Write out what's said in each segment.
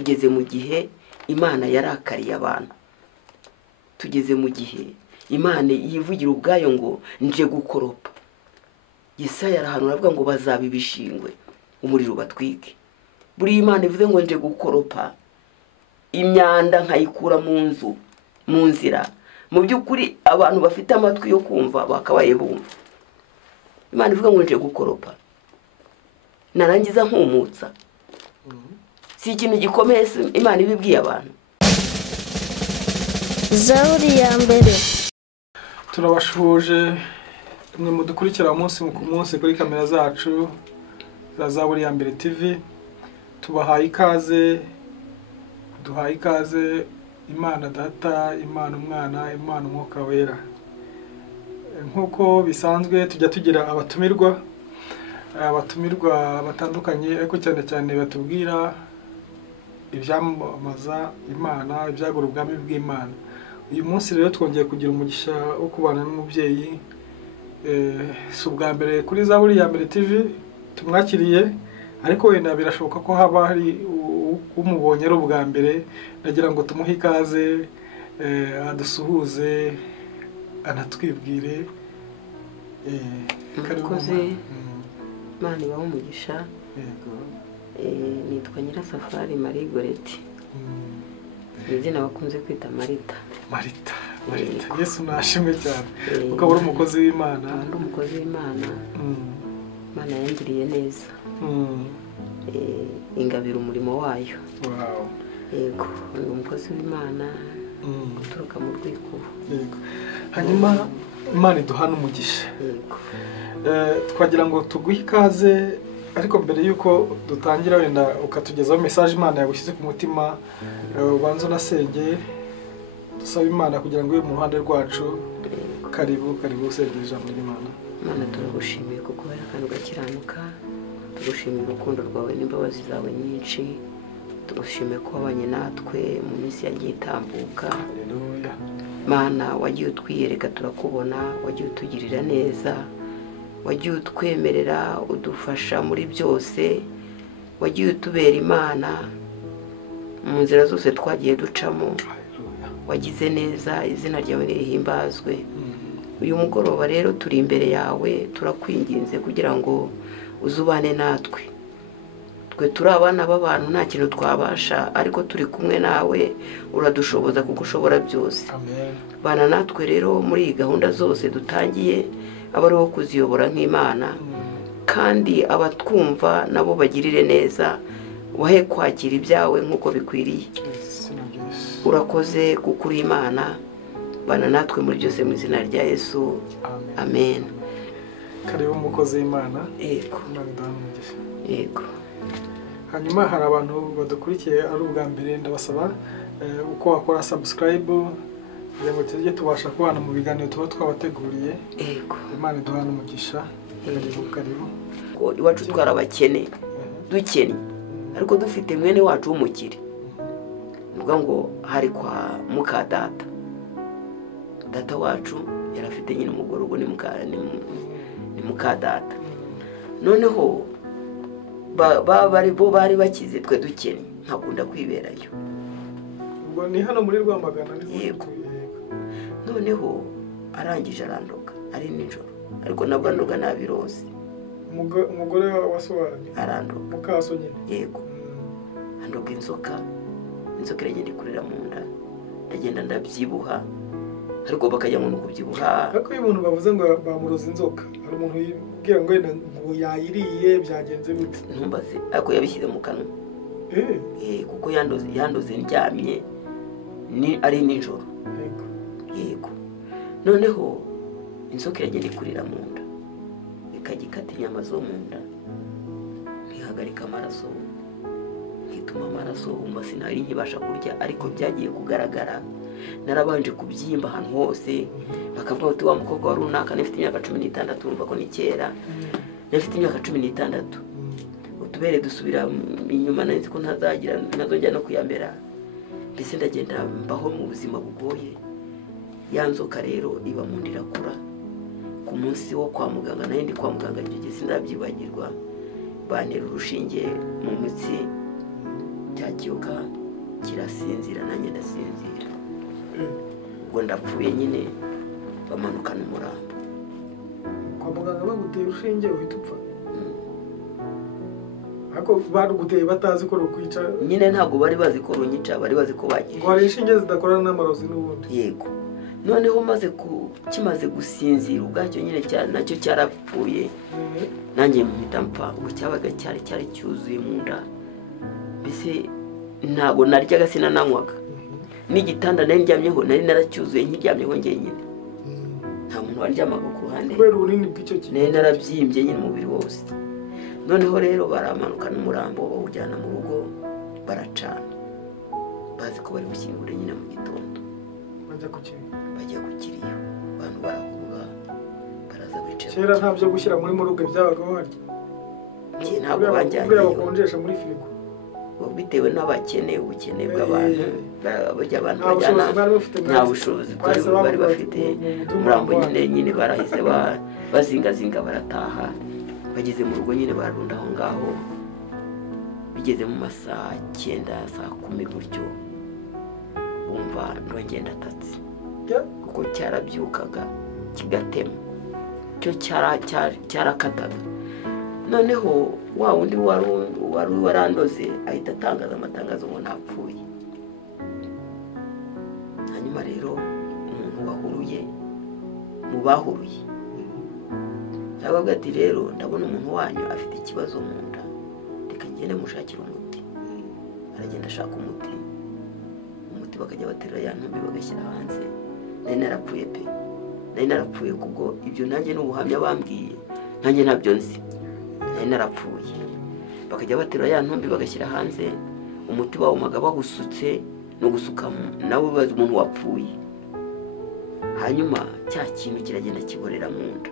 tugeze mu gihe Imana yarakariye abantu, tugeze mu gihe Imana yivugira ubwayo ngo nje gukoropa. Yesaya arahanura avuga ngo bazaba ibishingwe umuriro batwike. Buri Imana ivuze ngo nje gukoropa imyanda nkayikura mu nzira, mu by'ukuri abantu bafite amatwi yo kumva bakabaye bumva. Imana ivuga ngo nje gukoropa, narangiza nkumutsa. Si ikintu gikomeye Imana ibibwiye abantu. Zaburi ya mbere. Turabashuje mwe mudukurikira umunsi ku munsi kuri kamera zacu za Zaburi ya mbere TV. Tubahaye ikaze, duhaye ikaze Imana Data, Imana Umwana, Imana Umwuka Wera. Nkuko bisanzwe tujya tugira abatumirwa batandukanye, ariko cyane cyane batubwira ibyamamaza Imana, ibyagura ubwami bw'Imana. Uyu munsi rero twongeye kugira umugisha wo kubana n'umubyeyi si ubwa mbere kuri Zaburi ya mbere TV tumwakiriye, ariko wenda birashoboka ko haba hari umubonye ari ubwa mbere. Nagira ngo tumuhe ikaze, adusuhuze, anatwibwire. Murakoze, Imana ibahe umugisha. Nitwa Nyirasafari Marie Goreti, izina bakunze kwita Marita. Yesu nashimwe cyane. Ukaba uri umukozi w'Imana. Ndi umukozi w'Imana. Imana yangiriye neza, ingabira umurimo wayo. Yego, ni umukozi w'Imana uturuka mu Rwikubo. Yego. Hanyuma Imana iduhana umugisha. Yego. Twagira ngo tuguhe ikaze, ariko mbere yuko dutangira wenda ukatugezaho message Imana yagushyize ku mutima, ubanza unasenge dusaba Imana kugira ngo ibe mu ruhande rwacu. Karibu usengera ijambo ry'Imana. Imana turagushimiye kuko wera kandi ugakiranuka, tugushimiye urukundo rwawe n'imbabazi zawe nyinshi, tugushimiye ko wabanye natwe mu minsi yagiye itambuka. Haleluya. Mana, wagiye utwiyereka turakubona, wagiye utugirira neza, wagiye utwemerera, udufasha muri byose, wagiye utubera Imana mu nzira zose twagiye ducamo. Wagize neza, izina ryawe nirihimbazwe. Uyu mugoroba rero turi imbere yawe, turakwinginze kugira ngo uzubane natwe. Twe turi abana b'abantu, nta kintu twabasha, ariko turi kumwe nawe uradushoboza kuko ushobora byose. Amen. Bana natwe rero muri iyi gahunda zose dutangiye, aba ari wo kuziyobora nk'Imana, kandi abatwumva nabo bagirire neza, wahe kwakira ibyawe nk'uko bikwiriye. Urakoze kuko uri Imana. Bana natwe muri byose mu izina rya Yesu. Amen. Karibu umukozi w'Imana. Yego. Yego. Hanyuma hari abantu badukurikiye ari ubwa mbere, ndabasaba uko wakora subscribe kugira ngo tujye tubasha kubana mu biganiro tuba twabateguriye. Yego. Imana iduhana umugisha. Karibu. Iwacu twara abakene, dukennye, ariko dufite mwene wacu w'umukire. Nuvuga ngo hari kwa muka data wacu yarafite nyine umugore, ubwo ni muka data. Noneho bari bakize, twe dukennye, ntakunda kwiberayo. Ubwo ni hano muri Rwamagana. Yego. Noneho arangije arandoga ari nijoro, ariko nabwo andoga nabirose. Umugore wasobanye arandoga. Mukaso nyine. Yego. Andoga inzoka iragenda ikurira mu nda, ndagenda ndabyibuha, ariko bakajya mu kubyibuha. Ariko iyo umuntu bavuze ngo bamuroza inzoka, hari umuntu yibwira ngo ngo yayiriye, byagenze bite? Ntumbaze, ariko yabishyize mu kanwa. Kuko yandoze ndyamye, ari nijoro. Yego. Noneho inzoka iragenda ikurira mu nda, ikajya ikata inyama zo mu nda, ntihagarika amaraso, ituma amaraso umva sinari nkibasha kurya, ariko byagiye kugaragara. Narabanje kubyimba ahantu hose, bakavuga ati wa mukobwa wa runaka nifite imyaka 16, urumva ko ni kera. Nifite imyaka 16, utubere dusubira inyuma, nari ko ntazagira nazongera no kuyambera. Mbese ndagenda mbaho mu buzima bugoye. Ya nzoka rero iba mu ndirakura. Ku munsi wo kwa muganga, nari ndi kwa muganga, icyo gihe sindabyibagirwa, bantera urushinge mu mutsi, cya kiyoka kirasinzira nanjye ndasinzira ubwo ndapfuye nyine bamanukana umurambo kwa muganga baguteye urushinge uhita upfa ariko baruguteye batazi ko rukwica nyine ntabwo bari bazi ko runyica bari bazi ko bagiye ngo hari inshinge zidakorana n'amarozi n'ubundi yego noneho kimaze gusinzira ubwacyo nyine nacyo cyarapfuye nanjye mpita mpfa ubwo cyabaga cyari cyuzuye mu nda mbese ntabwo naryaga sinananywaga n'igitanda nari ndyamyeho nari naracyuzuye nkiryamyeho njyenyine nta muntu waryamaga ku ruhande kubera ubunini bw'icyo kintu nari narabyimbye nyine umubiri wose noneho rero baramanuka n'umurambo bawujyana mu rugo baracana bazi ko bari gushyingura nyine mu gitondo bajya ku kiriyo abantu barahurura baraza bicara kera nta byo gushyira muri muruge byabagaho harya ntabwo banjyanye bakonjesha muri firigo bitewe n'abakene ubukene bw'abantu bajya abantu bajyana nta bushobozi bari bafite umurambo nyine barahise bazingazinga barataha bageze mu rugo nyine bararunda aho ngaho bigeze mu masaha 9 saa 10 gutyo bumva ndongeye ndatatse kuko cyarabyukaga kigatema cyo cyarakataga noneho wa wundi wari warandoze ahita atangaza amatangazo ngo napfuye hanyuma rero umuntu wahuruye mu bahuruye aravuga ati rero ndabona umuntu wanyu afite ikibazo mu nda reka ngende mushakira umuti aragenda ashaka umuti bakajya baterura ya ntumbi bagashyira hanze nari narapfuye pe nari narapfuye kubwo ibyo nanjye n'ubuhamya bambwiye nanjye ntabyo nzi nari narapfuye bakajya baterura ya ntumbi bagashyira hanze umuti bawumaga bawusutse no gusuka nawe ubaza umuntu wapfuye hanyuma cya kintu kiragenda kiborera mu nda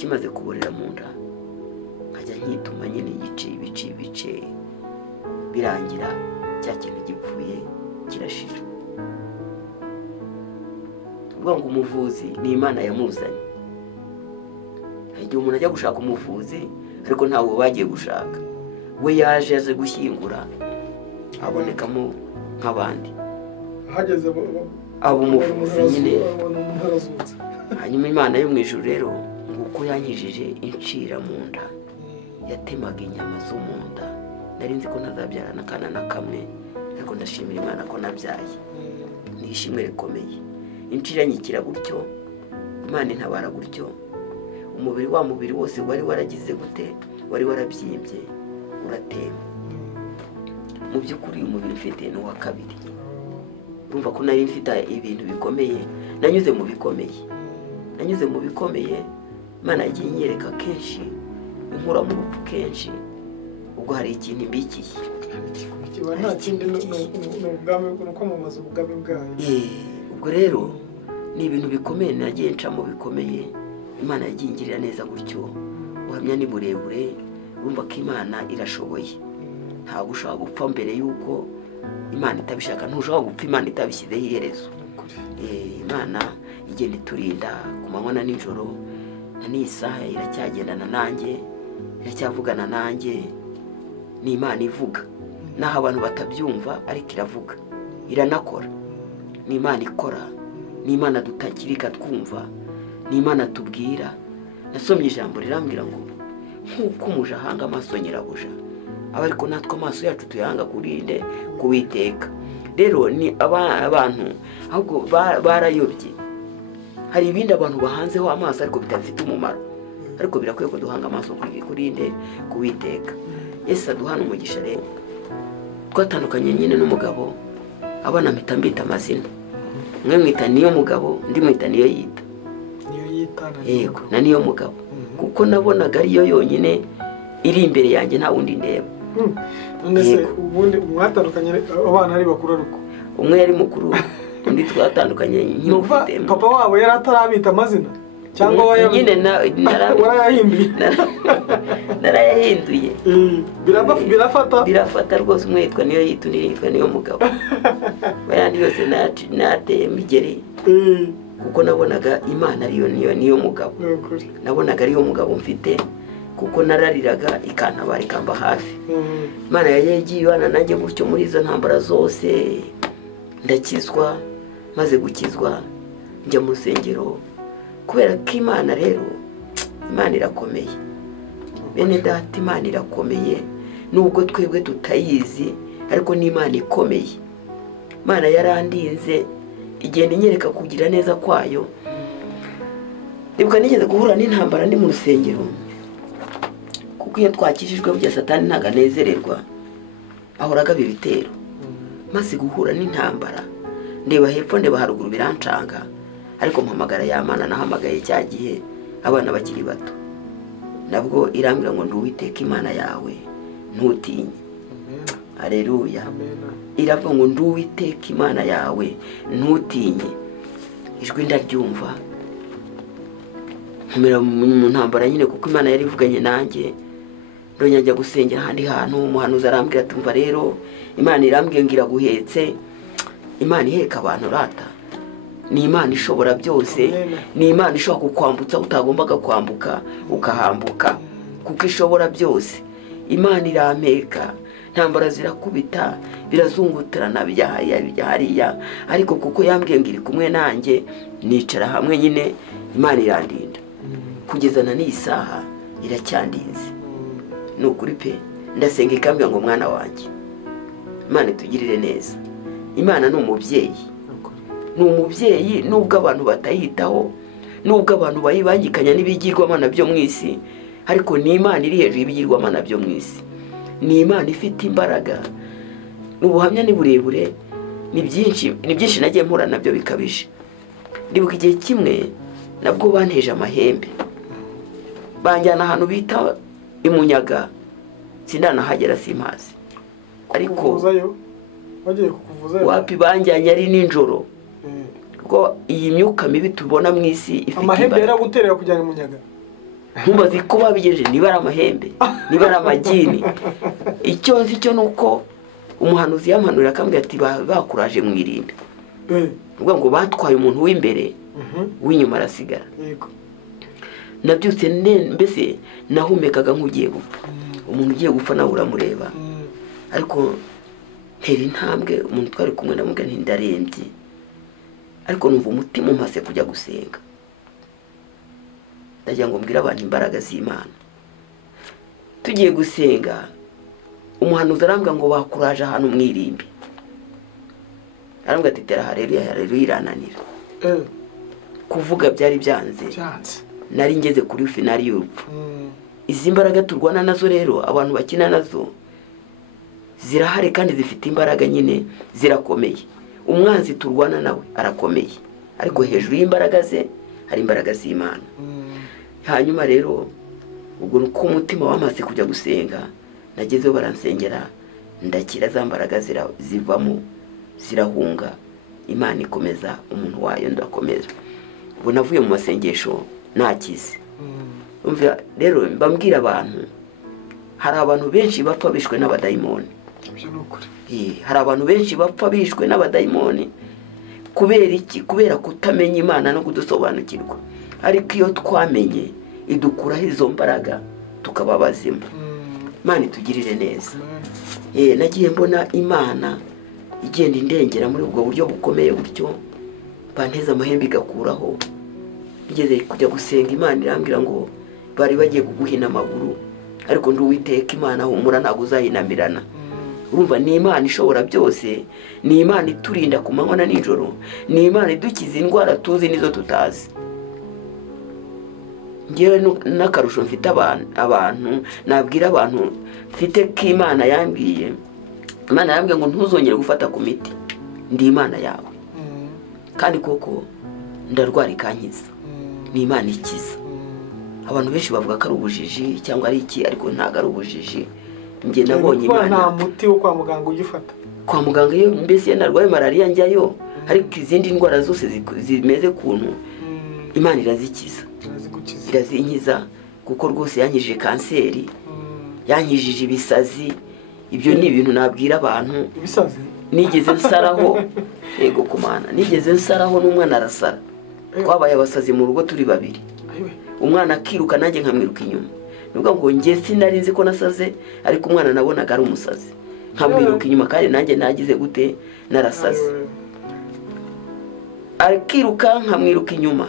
kimaze kuborera mu nda nkajya nkituma nyine ibice birangira cya kintu gipfuye kirashira uvuga ngo umuvuzi ni Imana yamuzanye igihe umuntu ajya gushaka umuvuzi ariko ntawe bagiye gushaka we yaje aze gushyingura abonekamo nk'abandi hageze abo umuvuzi nyine hanyuma Imana yo mu ijuru rero nguko yankijije incira mu nda yatemaga inyama zo mu nda nari nzi ko ntazabyarana akana na kamwe ariko ndashimira Imana ko nabyaye ni ishimwe rikomeye incira nyikira gutyo Imana intabara gutyo umubiri wose wari waragize gute wari warabyimbye uratemba mu by'ukuri umubiri ufite n'uwa kabiri urumva ko nari mfite ibintu bikomeye nanyuze mu bikomeye Imana yagiye inyereka kenshi inkura mu rupfu kenshi ubwo hari ikintu imbikiye kiba nta kindi n'ubwami no kwamamaza ubwami bwayo ubwo rero ni ibintu bikomeye nagiye ncamo bikomeye Imana yagiye ingirira neza gutyo uhamya ni burebure urumva ko Imana irashoboye ntabwo ushobora gupfa mbere y'uko Imana itabishaka ntushobora gupfa Imana itabishyizeho iherezo Imana igenda iturinda ku manywa na nijoro na n'isaha iracyagendana nanjye iracyavugana nanjye ni Imana ivuga naho abantu batabyumva ariko iravuga iranakora ni Imana ikora ni Imana dutakirika twumva ni Imana tubwira nasomye ijambo rirambwira ngo nk'uko umuja ahanga amaso nyirabuja aba ariko natwe amaso yacu tuyahanga kurinde kuwiteka rero ni abantu ahubwo barayobye hari ibindi abantu bahanzeho amaso ariko bitafite umumaro ariko birakwiye ko duhanga amaso kurinde kuwiteka Yesu aduhana umugisha rero twatandukanye nyine n'umugabo abana mpita mbita amazina umwe mwita niyo mugabo undi mwita niyo yita yego na niyo mugabo kuko nabonaga ariyo yonyine iri imbere yanjye nta wundi ndeba none se ubundi mwatandukanye abana ari bakuru ariko umwe yari mukuru undi twatandukanye nk'imufite papa wabo yari atarabita amazina cyangwa nyine narayahinduye birafata rwose umwe yitwa niyo yita undi yitwa niyo mugabo bayandi yose nateye migeri kuko nabonaga Imana ariyo niyo mugabo nabonaga ariyo mugabo mfite kuko narariraga ikantabara ikamba hafi. Imana yagiye ibana nanjye gutyo muri izo ntambara zose, ndakizwa. Maze gukizwa njya mu rusengero, kubera ko Imana rero, Imana irakomeye bene data, Imana irakomeye nubwo twebwe tutayizi, ariko ni Imana ikomeye. Imana yarandinze igenda inyereka kugira neza kwayo. Ndibuka nigeze guhura n'intambara ndi mu rusengero, kuko iyo twakijijwe burya Satani ntago anezererwa, ahoraga ibitero. Maze guhura n'intambara, ndeba hepfo ndeba haruguru birancanga, ariko mpamagara ya Mana nahamagaye cya gihe abana bakiri bato. Nabwo irambira ngo ndi Uwiteka Imana yawe, ntutinye. Haleluya. Iravuga ngo ndi Uwiteka Imana yawe, ntutinye. Ijwi ndaryumva, nkomera mu ntambara nyine, kuko Imana yari ivuganye nanjye. Ndongera njya gusengera ahandi hantu, umuhanuzi arambwira ati umva rero, Imana irambwiye ngo iraguhetse. Imana iheka abantu rata, ni Imana ishobora byose, ni Imana ishobora kukwambutsa utagombaga kwambuka ukahambuka, kuko ishobora byose. Imana irampeka, ntambara zirakubita, birazungutirana bijya hariya, ariko kuko yambwiye ngo iri kumwe nanjye, nicara hamwe nyine, Imana irandinda kugeza na n'iyi saha, iracyandinze. Ni ukuri pe, ndasenga ikambwira ngo mwana wanjye, Imana itugirire neza. Imana ni umubyeyi, ni umubyeyi, nubwo abantu batayitaho, nubwo abantu bayibangikanya n'ibigirwamana byo mu isi, ariko ni Imana iri hejuru y'ibigirwamana byo mu isi. Ni Imana ifite imbaraga. Ubuhamya ni burebure, ni byinshi nagiye mpura nabyo bikabije. Ndibuka igihe kimwe nabwo banteje amahembe, banjyana ahantu bita Imunyaga, sindanahagera simpazi, ariko wapi banjyanye ari ninjoro, kuko iyi myuka mibi tubona mu isi ifite amahembe yaraguterera kujya Imunyaga. Ntumbazi ko babigejeje, niba ari amahembe, niba ari amagini. Icyo nzi cyo nuko umuhanuzi yampanurira akambwira ati bakuraje mu irimbi. Ubwo ngo batwaye umuntu w'imbere, w'inyuma arasigara. Nabyutse mbese nahumekaga nk'ugiye gupfa. Umuntu ugiye gupfa nawe uramureba, ariko ntera intambwe, umuntu twari kumwe ndamubwira nti ndarembye, ariko numva umutima umpase kujya gusenga. Ndagira ngo mbwire abantu imbaraga z'Imana. Tugiye gusenga, umuhanuzi arambwira ngo bakuraje ahantu mu irimbi. Arambwira ati tera haleluya, haleluya irananira. Kuvuga byari byanze, nari ngeze kuri finali y'urupfu. Izi mbaraga turwana nazo rero, abantu bakina nazo zirahari kandi zifite imbaraga nyine, zirakomeye. Umwanzi turwana nawe arakomeye, ariko hejuru y'imbaraga ze hari imbaraga z'Imana. Hanyuma rero ubwo nuko umutima wamaze kujya gusenga, nagezeho baransengera, ndakira, za mbaraga zivamo, zirahunga. Imana ikomeza umuntu wayo, ndakomeza. Ubu navuye mu masengesho nakize. Umva rero mbambwira abantu, hari abantu benshi bapfa bishwe n'abadayimoni. Hari abantu benshi bapfa bishwe n'abadayimoni. Kubera iki? Kubera kutamenya Imana no kudusobanukirwa. Ariko iyo twamenye, idukuraho izo mbaraga tukaba bazima. Imana itugirire neza. Nagiye mbona Imana igenda indengera muri ubwo buryo bukomeye gutyo, banteza amahembe igakuraho. Ngeze kujya gusenga, Imana irambwira ngo bari bagiye kuguhina amaguru, ariko ndi Uwiteka Imana, humura ntabwo uzahinamirana. Urumva ni Imana ishobora byose, ni Imana iturinda ku manywa na nijoro, ni Imana idukiza indwara tuzi nizo tutazi. Ngewe n'akarusho mfite abantu nabwira abantu mfite ko Imana yambwiye. Imana yambwiye ngo ntuzongere gufata ku miti, ndi Imana yawe. Kandi koko ndarwara ikankiza, ni Imana ikiza. Abantu benshi bavuga ko ari ubujiji cyangwa ari iki, ariko ntago ari ubujiji. Nge nabonye Imana. Nta muti wo kwa muganga ugifata. Kwa muganga iyo mbese narwaye malaria njyayo, ariko izindi ndwara zose zimeze kuntu, Imana irazikiza, irazinkiza, kuko rwose yankijije kanseri, yankijije ibisazi. Ibyo ni ibintu nabwira abantu. Ibisazi nigeze nsaraho, yego kumana, nigeze nsaraho n'umwana arasara. Twabaye abasazi mu rugo turi babiri. Umwana akiruka nanjye nkamwiruka inyuma. nuvuga ngo njye sinari nzi ko nasaze ariko umwana nabonaga ari umusazi nkamwiruka inyuma kandi nanjye nagize gute narasaze akiruka nkamwiruka inyuma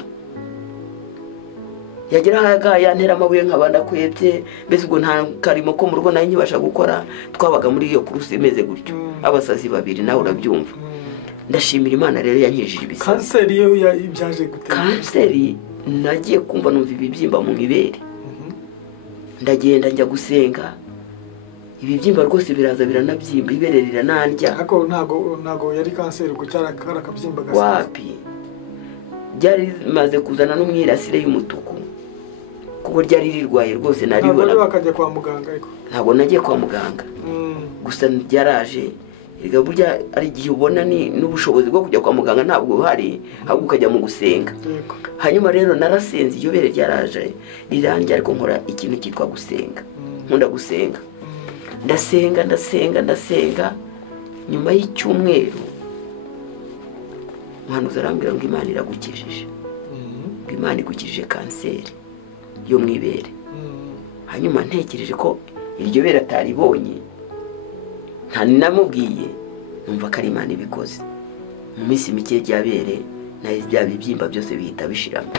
yagira haga yantera amabuye nkabanda kwebye mbese ubwo nta karimo ko mu rugo nayo nkibasha gukora twabaga muri iyo kuruse imeze gutyo abasazi babiri nawe urabyumva ndashimira Imana rero yankijije ibisazi kanseri yo ibyaje gute kanseri nagiye kumva numva ibibyimba mu mibere ndagenda njya gusenga ibibyimba rwose biraza biranabyimba ibere riranandya ariko ntago yari kanseri uko cyarakabyimba gasa wapi byari maze kuzana n'umwirasire y'umutuku kuko ryari rirwaye rwose naribona ntabwo bakajya kwa muganga ariko ntabwo nagiye kwa muganga gusa ryaraje ega burya ari igihe ubona ni n'ubushobozi bwo kujya kwa muganga ntabwo buhari ahubwo ukajya mu gusenga hanyuma rero narasenze iyo bere ryaraje rirangira ariko nkora ikintu cyitwa gusenga nkunda gusenga ndasenga nyuma y'icyumweru umuhanuzi arambwira ngo Imana iragukijije ngo Imana igukijije kanseri yo mu ibere hanyuma ntekereje ko iryo bere ataribonye nta namubwiye numva ko ari Imana ibikoze mu minsi mike ryabere nayo bya bibyimba byose bihita bishiramo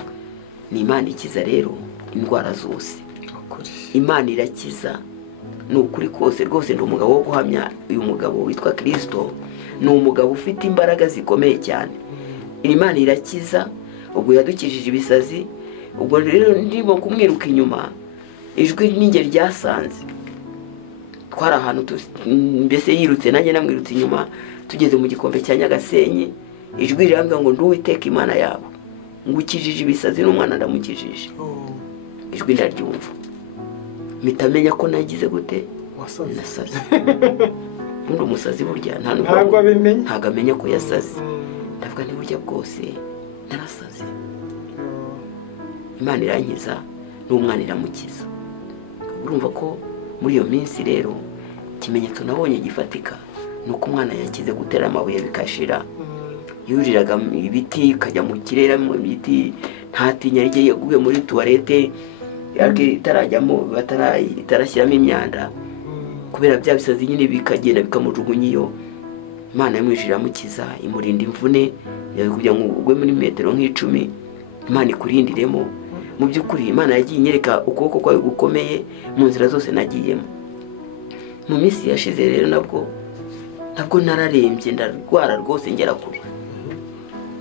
ni Imana ikiza rero indwara zose Imana irakiza ni ukuri kose rwose ndi umugabo wo guhamya uyu mugabo witwa Kristo ni umugabo ufite imbaraga zikomeye cyane Imana irakiza ubwo yadukijije ibisazi ubwo rero ndimo kumwiruka inyuma ijwi ninge ryasanze twara ahantu mbese yirutse nanjye namwirutse inyuma tugeze mu gikombe cya Nyagasenyi ijwi rirambwira ngo nduwiteka Imana yawe ngukijije ibisazi n'umwana ndamukijije ijwi ndaryumva mitamenya ko nagize gute nasaze undi umusazi burya ntabwo amenya ko yasaze ndavuga ni burya bwose narasaze Imana irankiza n'umwana iramukiza urumva ko muri iyo minsi rero ikimenyetso nabonye gifatika nuko umwana yakize gutera amabuye bikashira yuriraga ibiti kajya mu kirere mu biti ntatinya yagiye yaguye muri toilette yake itarajyamo itarashyiramo imyanda kubera bya bisazi nyine bikagenda bikamujugunya iyo Imana yamwijira mukiza imurinda imvune kugira ngo ugwe muri metero nk'icumi Imana ikurindiremo mu by'ukuri Imana yagiye inyereka ukuboko kwayo gukomeye mu nzira zose nagiyemo mu minsi yashize rero nabwo nararembye ndarwara rwose ngera kure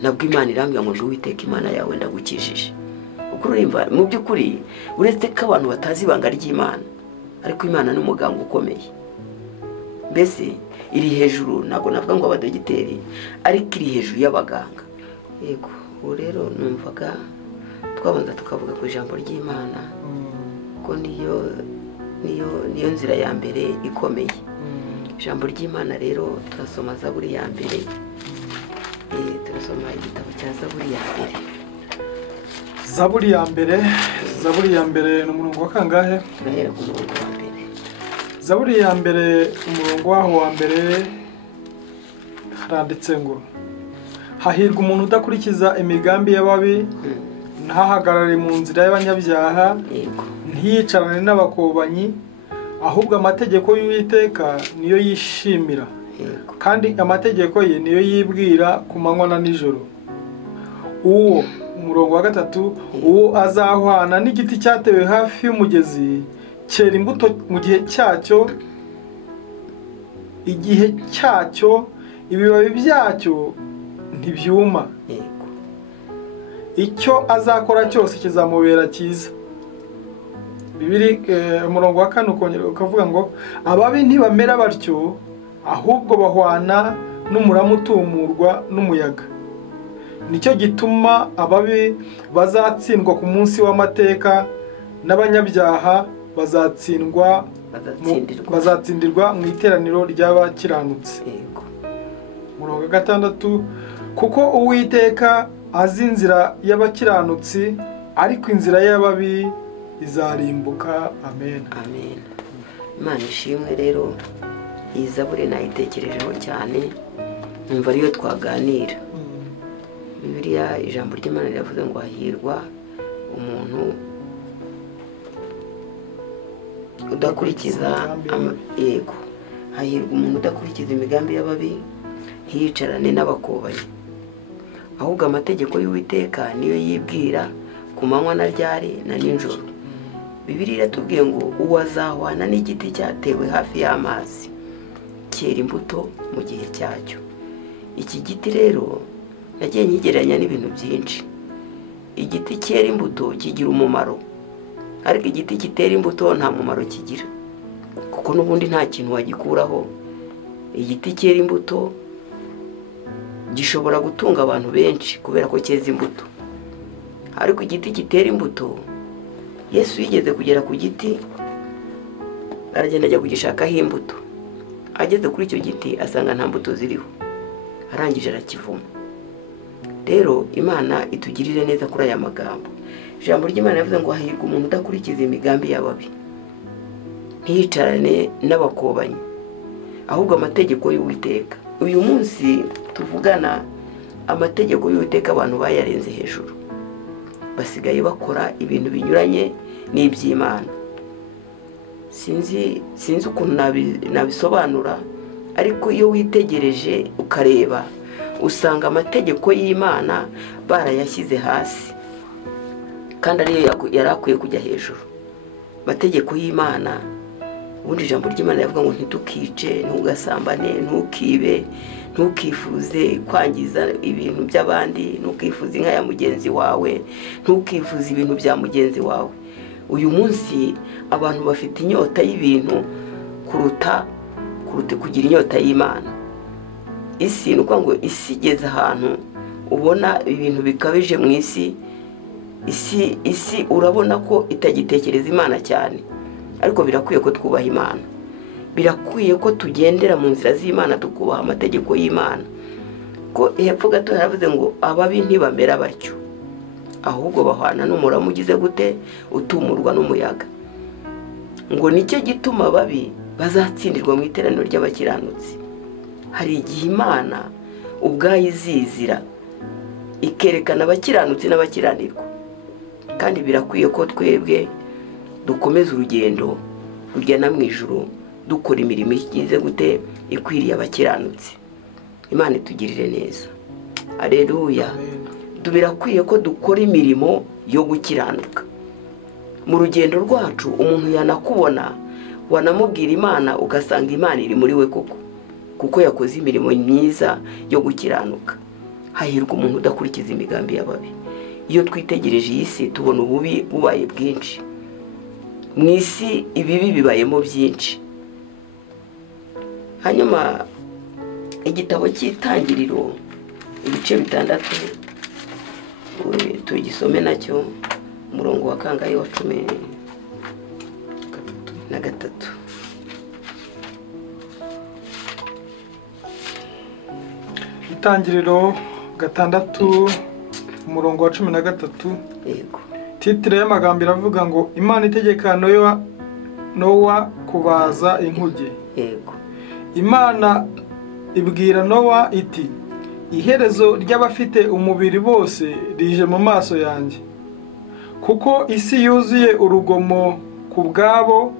nabwo Imana irambwira ngo nduwiteka Imana yawe ndagukijije ukurimva mu by'ukuri uretse ko abantu batazi ibanga ry'Imana ariko Imana ni umuganga ukomeye mbese iri hejuru ntabwo navuga ngo abadogiteri ariko iri hejuru y'abaganga yego ubu rero numvaga twabanza tukavuga ku ijambo ry'Imana ko niyo nzira ya mbere ikomeye ijambo ry'Imana rero turasoma Zaburi ya mbere turasoma igitabo cya Zaburi ya mbere ni umurongo wa kangahe turahera ku murongo wa mbere Zaburi ya mbere umurongo waho wa mbere haranditse ngo hahirwa umuntu udakurikiza imigambi y'ababi ntahagarare mu nzira y'abanyabyaha ntiyicarane n'abakobanyi ahubwo amategeko y'Uwiteka niyo yishimira kandi amategeko ye niyo yibwira ku manywa na nijoro uwo umurongo wa gatatu uwo azahwana n'igiti cyatewe hafi y'umugezi cyera imbuto mu gihe cyacyo ibibabi byacyo ntibyuma icyo azakora cyose kizamubera cyiza bibiri umurongo wa kane ukongera ukavuga ngo ababi ntibamera batyo ahubwo bahwana n'umurama utumurwa n'umuyaga nicyo gituma ababi bazatsindwa ku munsi w'amateka n'abanyabyaha bazatsindirwa mu iteraniro ry'abakiranutsi umurongo wa gatandatu kuko Uwiteka azi inzira y'abakiranutsi ariko inzira y'ababi izarimbuka amen amen Imana ishimwe rero iyi Zaburi nayitekerejeho cyane numva ariyo twaganira Bibiliya ijambo ry'Imana riravuze ngo hahirwa umuntu udakurikiza yego hahirwa umuntu udakurikiza imigambi y'ababi ntiyicarane n'abakobanyi ahubwo amategeko y'Uwiteka niyo yibwira ku manywa na ryari na nijoro. Bibiliya iratubwiye ngo uwazahwana n'igiti cyatewe hafi y'amazi cyera imbuto mu gihe cyacyo. Iki giti rero nagiye nkigereranya n'ibintu byinshi. Igiti cyera imbuto kigira umumaro, ariko igiti kitera imbuto nta mumaro kigira kuko n'ubundi nta kintu wagikuraho. Igiti cyera imbuto gishobora gutunga abantu benshi kubera ko cyeza imbuto, ariko igiti kitera imbuto, Yesu yigeze kugera ku giti aragenda ajya kugishakaho imbuto. Ageze kuri icyo giti asanga nta mbuto ziriho, arangije arakivuma. Rero Imana itugirire neza kuri aya magambo. Ijambo ry'Imana yavuze ngo hahirwa umuntu udakurikiza imigambi y'ababi ntiyicarane n'abakobanyi ahubwo amategeko y'Uwiteka. Uyu munsi tuvugana amategeko y'Uwiteka abantu bayarenze hejuru, basigaye bakora ibintu binyuranye n'iby'Imana. Sinzi ukuntu nabisobanura, ariko iyo witegereje ukareba usanga amategeko y'Imana barayashyize hasi kandi ariyo yari akwiye kujya hejuru. Amategeko y'Imana, ubundi ijambo ry'Imana yavuga ngo ntitukice, ntugasambane, ntukibe, ntukifuze kwangiza ibintu by'abandi, ntukifuze inka ya mugenzi wawe, ntukifuze ibintu bya mugenzi wawe. Uyu munsi abantu bafite inyota y'ibintu kuruta kugira inyota y'Imana. Isi nuko ngo isi igeze ahantu ubona ibintu bikabije mu isi urabona ko itagitekereza Imana cyane, ariko birakwiye ko twubaha Imana, birakwiye ko tugendera mu nzira z'Imana, tukubaha amategeko y'Imana. Ko hepfo gato yaravuze ngo ababi ntibamera batyo, ahubwo bahwana n'umurama ugize gute, utumurwa n'umuyaga. Ngo nicyo gituma ababi bazatsindirwa mu iteraniro ry'abakiranutsi. Hari igihe Imana ubwayo izizira ikerekana abakiranutsi n'abakiranirwa, kandi birakwiye ko twebwe dukomeza urugendo rugana mu ijuru, dukora imirimo igize gute, ikwiriye abakiranutsi. Imana itugirire neza. Aleluya. Birakwiye ko dukora imirimo yo gukiranuka. Mu rugendo rwacu umuntu yanakubona wanamubwira Imana ugasanga Imana iri muri we kuko yakoze imirimo myiza yo gukiranuka. Hahirwa umuntu udakurikiza imigambi y'ababi. Iyo twitegereje iyi si tubona ububi bubaye bwinshi. Mu isi ibibi bibayemo byinshi. Hanyuma igitabo cy'Itangiriro ibice 6 tugisome nacyo umurongo wa kangahe wa 13. Itangiriro 6 umurongo wa 13. Yego. Titire y'amagambo iravuga ngo Imana itegeka Nowa kubaza inkuge. Yego. Imana ibwira Nowa iti, iherezo ry'abafite umubiri bose rije mu maso yanjye, kuko isi yuzuye urugomo ku bwabo,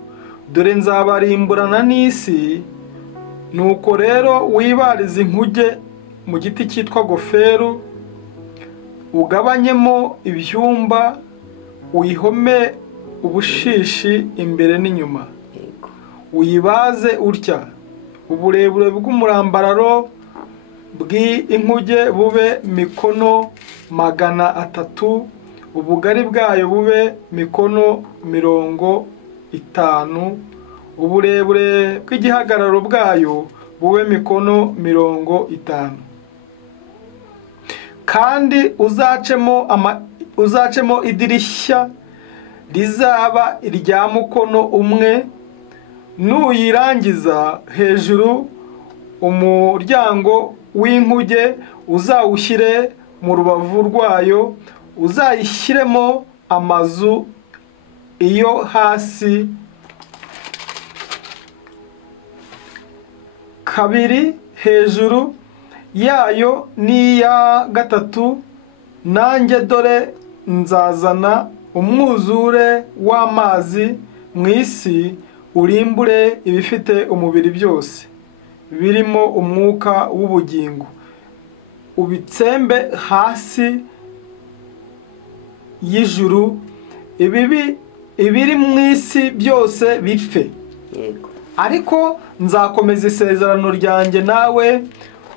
dore nzabarimburana n'isi. Nuko rero wibarize inkuge mu giti cyitwa goferu, ugabanyemo ibyumba, uyihome ubushishi imbere n'inyuma. Uyibaze utya: uburebure bw'umurambararo bw'inkuge bube mikono 300, ubugari bwayo bube mikono 50, uburebure bw'igihagararo bwayo bube mikono 50. Kandi uzacemo idirishya rizaba irya mukono umwe, nuyirangiza hejuru umuryango w'inkuge uzawushyire mu rubavu rwayo, uzayishyiremo amazu iyo hasi kabiri hejuru yayo n'iya gatatu. Nanjye dore nzazana umwuzure w'amazi mu isi urimbure ibifite umubiri byose birimo umwuka w'ubugingo, ubitsembe hasi y'ijuru, ibiri mu isi byose bipfe. Ariko nzakomeza isezerano ryanjye nawe,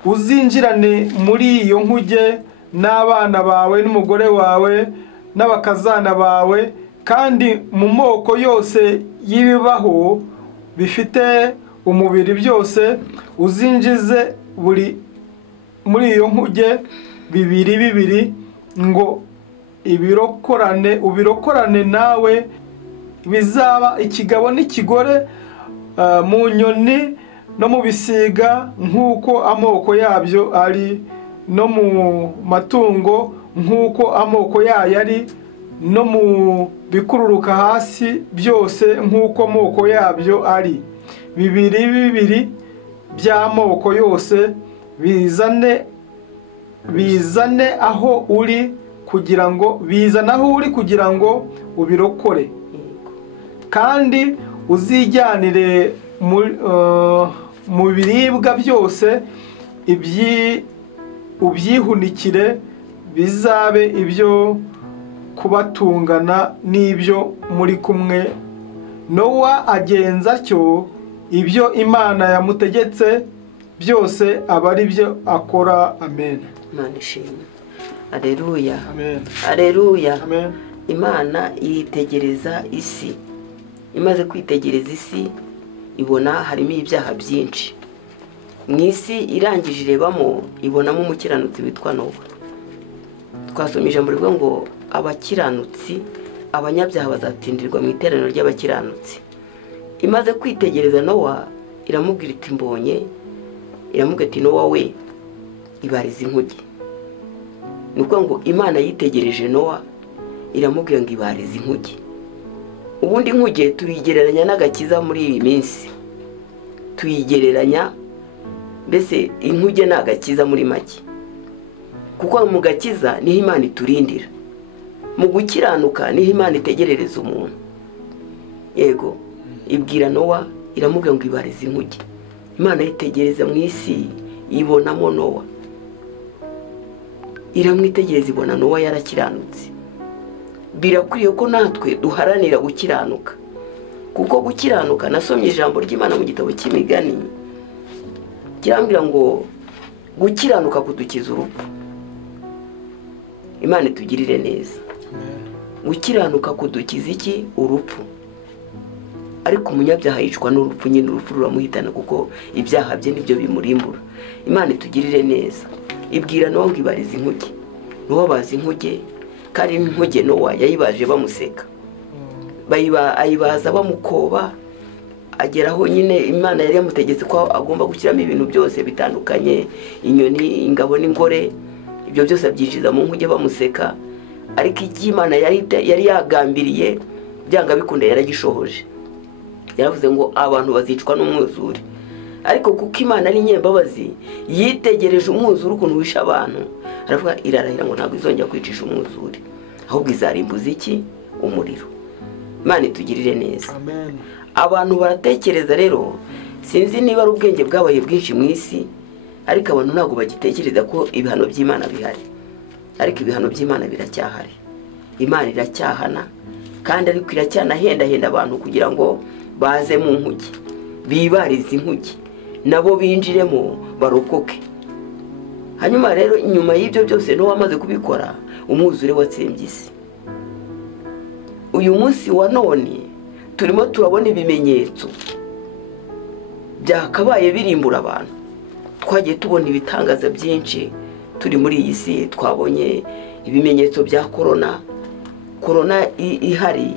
uzinjirane muri iyo nkuge n'abana bawe n'umugore wawe n'abakazana bawe, kandi mu moko yose y'ibibaho bifite umubiri byose uzinjize muri iyo nkuge bibiri, ngo ubirokorane nawe, bizaba ikigabo n'ikigore mu nyoni no mu bisiga nk'uko amoko yabyo ari, no mu matungo nk'uko amoko yayo ari, no mu bikururuka hasi byose nk'uko amoko yabyo ari. Bibiri by'amoko yose bizane aho uri kugira ngo ubirokore, kandi uzijyanire mu biribwa byose, ubyihunikire, bizabe ibyo kubatungana n'ibyo muri kumwe. Nowa agenza atyo, ibyo Imana yamutegetse byose aba ari byo akora. Amen. Imana ishimwe. Aleluya. Amen. Aleluya. Amen. Imana yitegereza isi, imaze kwitegereza isi ibona harimo ibyaha byinshi. Mu isi irangije irebamo ibonamo umukiranutsi witwa Nowa. Twasomye ijambo rivuga ngo abakiranutsi, abanyabyaha bazatindirwa mu iteraniro ry'abakiranutsi. Imaze kwitegereza Nowa iramubwira iti mbonye, iramubwira iti Nowa we ibariza inkuge. Ni ukuvuga ngo Imana yitegereje Nowa iramubwira ngo ibariza inkuge. Ubundi inkuge tuyigereranya n'agakiza muri iyi minsi, tuyigereranya mbese inkuge ni agakiza muri make, kuko mu gakiza niho Imana iturindira, mu gukiranuka niho Imana itegerereza umuntu. Yego, ibwira Nowa iramubwira ngo ibariza inkuge. Imana yitegereza mu isi ibonamo Nowa, iramwitegereza ibona Nowa yarakiranutse. Birakwiriye ko natwe duharanira gukiranuka, kuko gukiranuka, nasomye ijambo ry'Imana mu gitabo cy'Imigani kirambwira ngo gukiranuka kudukiza urupfu. Imana itugirire neza. Gukiranuka kudukiza iki? Urupfu. Ariko umunyabyaha yicwa n'urupfu, nyine urupfu ruramuhitana kuko ibyaha bye nibyo bimurimbura. Imana itugirire neza. Ibwira Nowa ngo ibariza inkuge. Nowa bazi inkuge, kandi inkuge Nowa yayibaje bamuseka, ayibaza bamukoba, ageraho nyine Imana yari yamutegetse ko agomba gushyiramo ibintu byose bitandukanye, inyoni, ingabo n'ingore, ibyo byose abyinjiza mu nkuge bamuseka. Ariko Imana yari yagambiriye byanga bikunda yaragishohoje. Yaravuze ngo abantu bazicwa n'umwuzure. Ariko kuko Imana ari nyembabazi, yitegereje umwuzure ukuntu wisha abantu, aravuga irarahira ngo ntabwo izongera kwicisha umwuzure, ahubwo izarimbuza iki? Umuriro. Imana itugirire neza. Amen. Abantu baratekereza rero, sinzi niba ari ubwenge bwabaye bwinshi mu isi, ariko abantu ntabwo bagitekereza ko ibihano by'Imana bihari. Ariko ibihano by'Imana biracyahari. Imana iracyahana, kandi ariko iracyanahenda abantu kugira ngo baze mu nkuge, bibarize inkuge, nabo binjiremo barokoke. Hanyuma rero inyuma y'ibyo byose Nowa amaze kubikora, umwuzure watsembye isi. Uyu munsi wa none turimo turabona ibimenyetso byakabaye birimbura abantu. Twagiye tubona ibitangaza byinshi turi muri iyi si. Twabonye ibimenyetso bya korona ihari,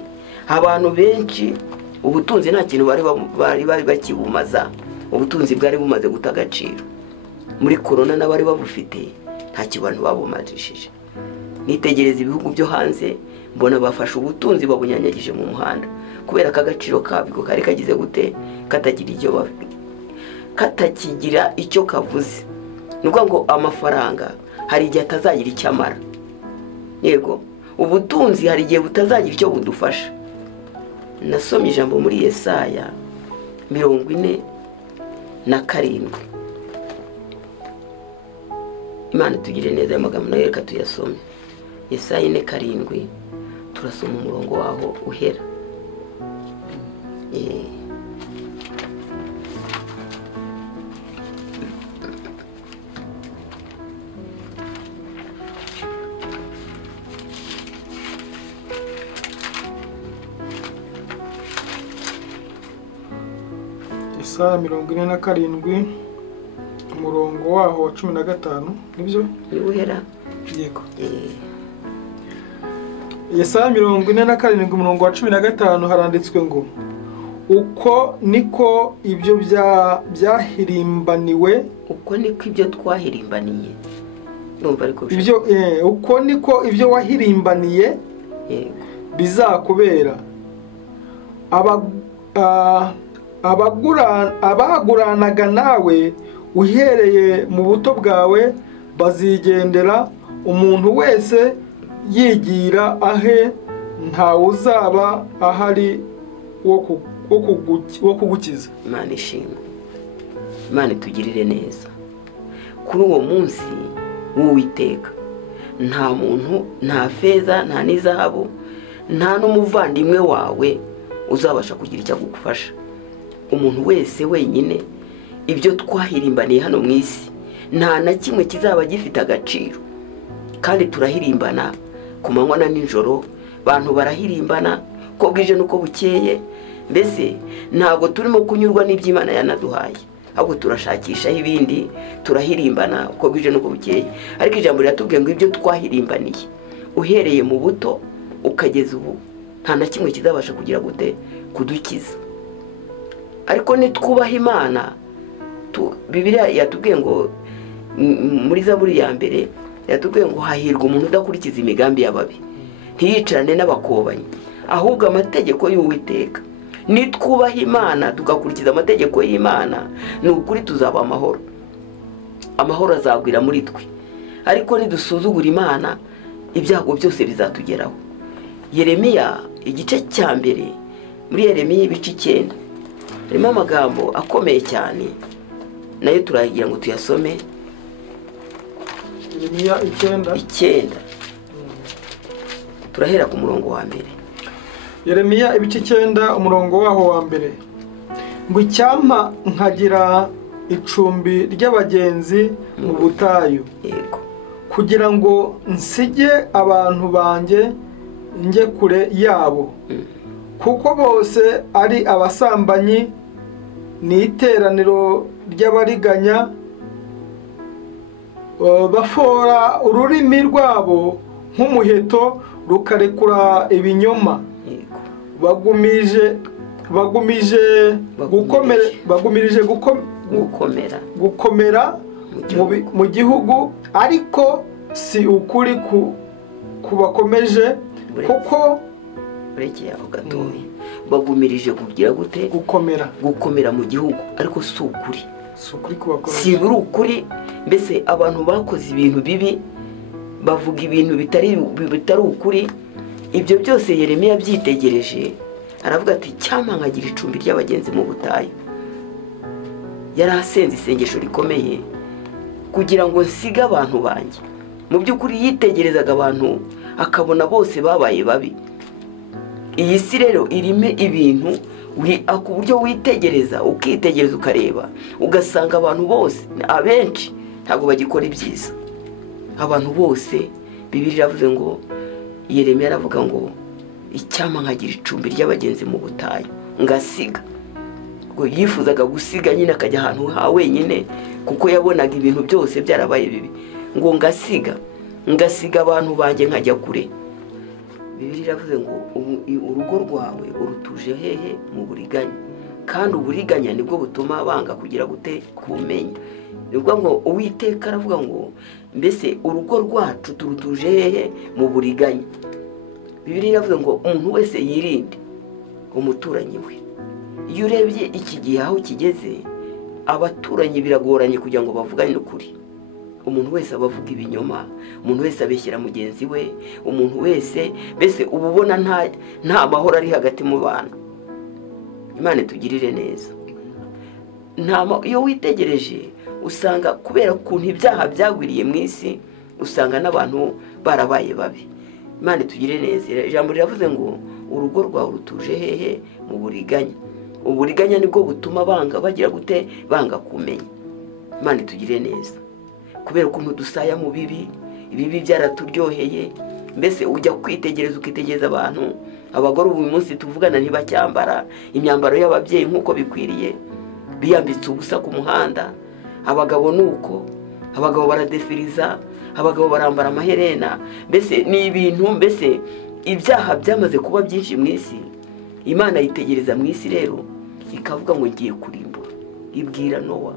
abantu benshi ubutunzi nta kintu bari bakibumaza, ubutunzi bwari bumaze guta agaciro. Muri korona n'abari babufite nta kintu babumajishije. Nitegereza ibihugu byo hanze, mbona bafashe ubutunzi babunyanyagije mu muhanda, kubera ko agaciro kabwo kari kagize gute? Katakigira icyo kavuze. Ni ukuvuga ngo amafaranga hari igihe atazagira icyo amara. Yego, ubutunzi hari igihe butazagira icyo budufasha. Nasomye ijambo muri Yesaya 47. Imana tugire neza amagambo nayo reka tuyasome. Yesaya 4:7 turasoma umurongo waho uhera. Yesaya 47 umurongo waho wa 15 nibyo uhera. Yego. Yesaya 47 umurongo wa 15 haranditswe ngo uko niko ibyo byahirimbaniwe, uko niko ibyo twahirimbaniye. Numva ariko ibyo uko niko ibyo wahirimbaniye bizakubera. Abaguranaga nawe uhereye mu buto bwawe bazigendera, umuntu wese yigira ahe, ntawe uzaba ahari wo kugukiza. Imana ishimwe. Imana tugirire neza. Kuri uwo munsi w'Uwiteka nta muntu, nta feza, nta n'izahabu, nta n'umuvandimwe wawe uzabasha kugira icyo agufasha. Umuntu wese wenyine ibyo twahirimbaniye hano mu isi nta na kimwe kizaba gifite agaciro. Kandi turahirimbana ku manywa na nijoro, abantu barahirimbana ko bwije nuko bukeye. Mbese ntabwo turimo kunyurwa n'iby'Imana yanaduhaye, ahubwo turashakishaho ibindi, turahirimbana ko bwije nuko bukeye. Ariko ijambo riratubwiye ngo ibyo twahirimbaniye uhereye mu buto ukageza ubu nta na kimwe kizabasha kugira gute kudukiza. Ariko nitwubaha Imana, Bibiliya yatubwiye ngo muri Zaburi ya mbere yatubwiye ngo hahirwa umuntu udakurikiza imigambi y'ababi, ntiyicarane n'abakobanyi, ahubwo amategeko y'Uwiteka. Nitwubaha Imana tugakurikiza amategeko y'Imana, ni ukuri tuzaba amahoro. Amahoro azagwira muri twe. Ariko nidusuzugura Imana, ibyago byose bizatugeraho. Yeremiya igice cya mbere, muri Yeremiya ibice 9 harimo amagambo akomeye cyane, nayo turagira ngo tuyasome. Yeremiya 9 turahera ku murongo wa mbere. Yeremiya ibice 9 umurongo waho wa mbere ngo icyampa nkagira icumbi ry'abagenzi mu butayu, yego, kugira ngo nsige abantu banjye njye kure yabo, kuko bose ari abasambanyi n'iteraniro ry'abariganya, bafora ururimi rwabo nk'umuheto rukarekura ibinyoma, bagumirije gukomera mu gihugu, ariko si ukuri kubakomeje, kuko urekeye aho gatoya bagumirije kugira gute gukomera mu gihugu, ariko si ukuri, si ukuri. Mbese abantu bakoze ibintu bibi, bavuga ibintu bitari ukuri. Ibyo byose Yeremiya byitegereje, aravuga ati cyampa nkagira icumbi ry'abagenzi mu butayu. Yari asenze isengesho rikomeye kugira ngo nsige abantu banjye. Mu by'ukuri yitegerezaga abantu akabona bose babaye babi. Iyi si rero irime ibintu ku buryo witegereza, ukitegereza ukareba, ugasanga abantu bose, abenshi ntabwo bagikora ibyiza. Abantu bose, Bibiliya iravuze ngo, Yeremiya aravuga ngo icyampa nkagira icumbi ry'abagenzi mu butayu ngasiga. Ngo yifuzaga gusiga nyine akajya ahantu ha wenyine, kuko yabonaga ibintu byose byarabaye bibi. Ngo ngasiga abantu banjye nkajya kure. Bibiliya iravuze ngo urugo rwawe urutuje hehe? Mu buriganya. Kandi uburiganya nibwo butuma banga kugira gute kumenya. Nibwo ngo Uwiteka aravuga ngo mbese urugo rwacu turutuje hehe? Mu buriganya. Bibiliya iravuze ngo umuntu wese yirinde umuturanyi we. Iyo urebye iki gihe aho kigeze, abaturanyi biragoranye kugira ngo bavugane ukuri. Umuntu wese abavuga ibinyoma, umuntu wese abeshyira mugenzi we, umuntu wese mbese ububona nta mahoro ari hagati mu bantu. Imana tugirire neza. iyo witegereje usanga kubera ukuntu ibyaha byagwiriye mu isi usanga n'abantu barabaye babi. Imana itugire neza. Ijambo riravuze ngo urugo rwawe rutuje hehe? Mu buriganya. Uburiganya nibwo butuma bagira gute? Banga kumenya. Imana itugire neza. Kubera ukuntu dusaya mu bibi, ibibi byaraturyoheye. Mbese ujya kwitegereza ukitegereza abantu, abagore ubu munsi tuvugana ntibacyambara imyambaro y'ababyeyi nk'uko bikwiriye, biyambitse ubusa ku muhanda. Abagabo nuko, abagabo baradefiriza, abagabo barambara amaherena. Mbese ni ibintu, mbese ibyaha byamaze kuba byinshi mu isi. Imana yitegereza mu isi rero ikavuga ngo ngiye kurimbura. Ibwira Nowa,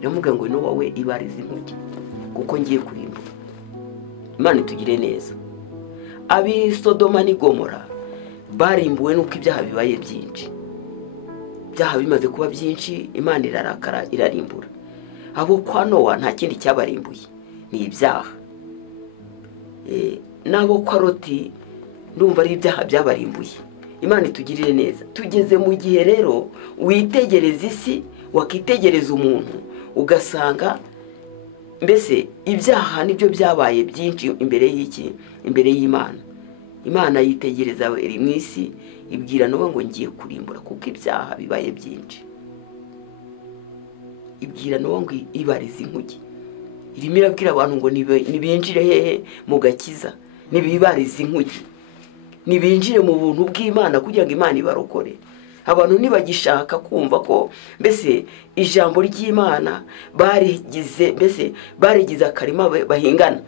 iramubwira ngo Nowa we ibarize inkuge kuko ngiye kurimbura. Imana itugire neza. Ab'i Sodoma n'i Gomora barimbuwe nuko ibyaha bibaye byinshi. Ibyaha bimaze kuba byinshi, Imana irarakara irarimbura. Abo kwa Nowa nta kindi cyabarimbuye, ni ibyaha. Nabo kwa Loti ndumva ari ibyaha byabarimbuye. Imana itugirire neza. Tugeze mu gihe rero witegereza isi, wakitegereza umuntu ugasanga mbese ibyaha nibyo byabaye byinshi imbere y'iki? Imbere y'Imana. Imana yitegereza iri mu isi ibwira Nowa ngo ngiye kurimbura kuko ibyaha bibaye byinshi. Ibwira Nowa ngo ibarize inkuge. Irimo irabwira abantu ngo nibinjire hehe? Mu gakiza. Nibibarize inkuge, nibinjire mu buntu bw'Imana kugira ngo Imana ibarokore. Abantu ntibagishaka kumva ko mbese ijambo ry'Imana barigize akarima bahingana,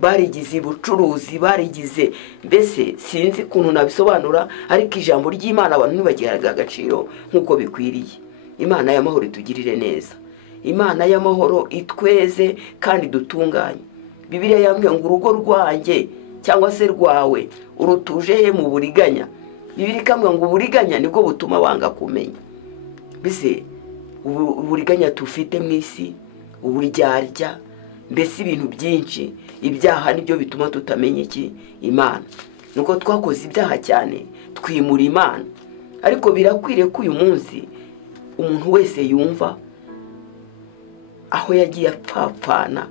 barigize ubucuruzi, barigize mbese sinzi ukuntu nabisobanura, ariko ijambo ry'Imana abantu ntibagihaga agaciro nk'uko bikwiriye. Imana y'amahoro itugirire neza. Imana y'amahoro itweze kandi dutunganye. Bibiliya yambwiye ngo urugo rwanjye cyangwa se rwawe urutuje he? Mu buriganya. Bibiliya ikambwira ngo uburiganya nibwo butuma banga kumenya. Mbese uburiganya tufite mu isi, uburyarya, mbese ibintu byinshi, ibyaha nibyo bituma tutamenya iki? Imana. Nuko twakoze ibyaha cyane twimura Imana. Ariko birakwiriye ko uyu munsi umuntu wese yumva aho yagiye apfapfana,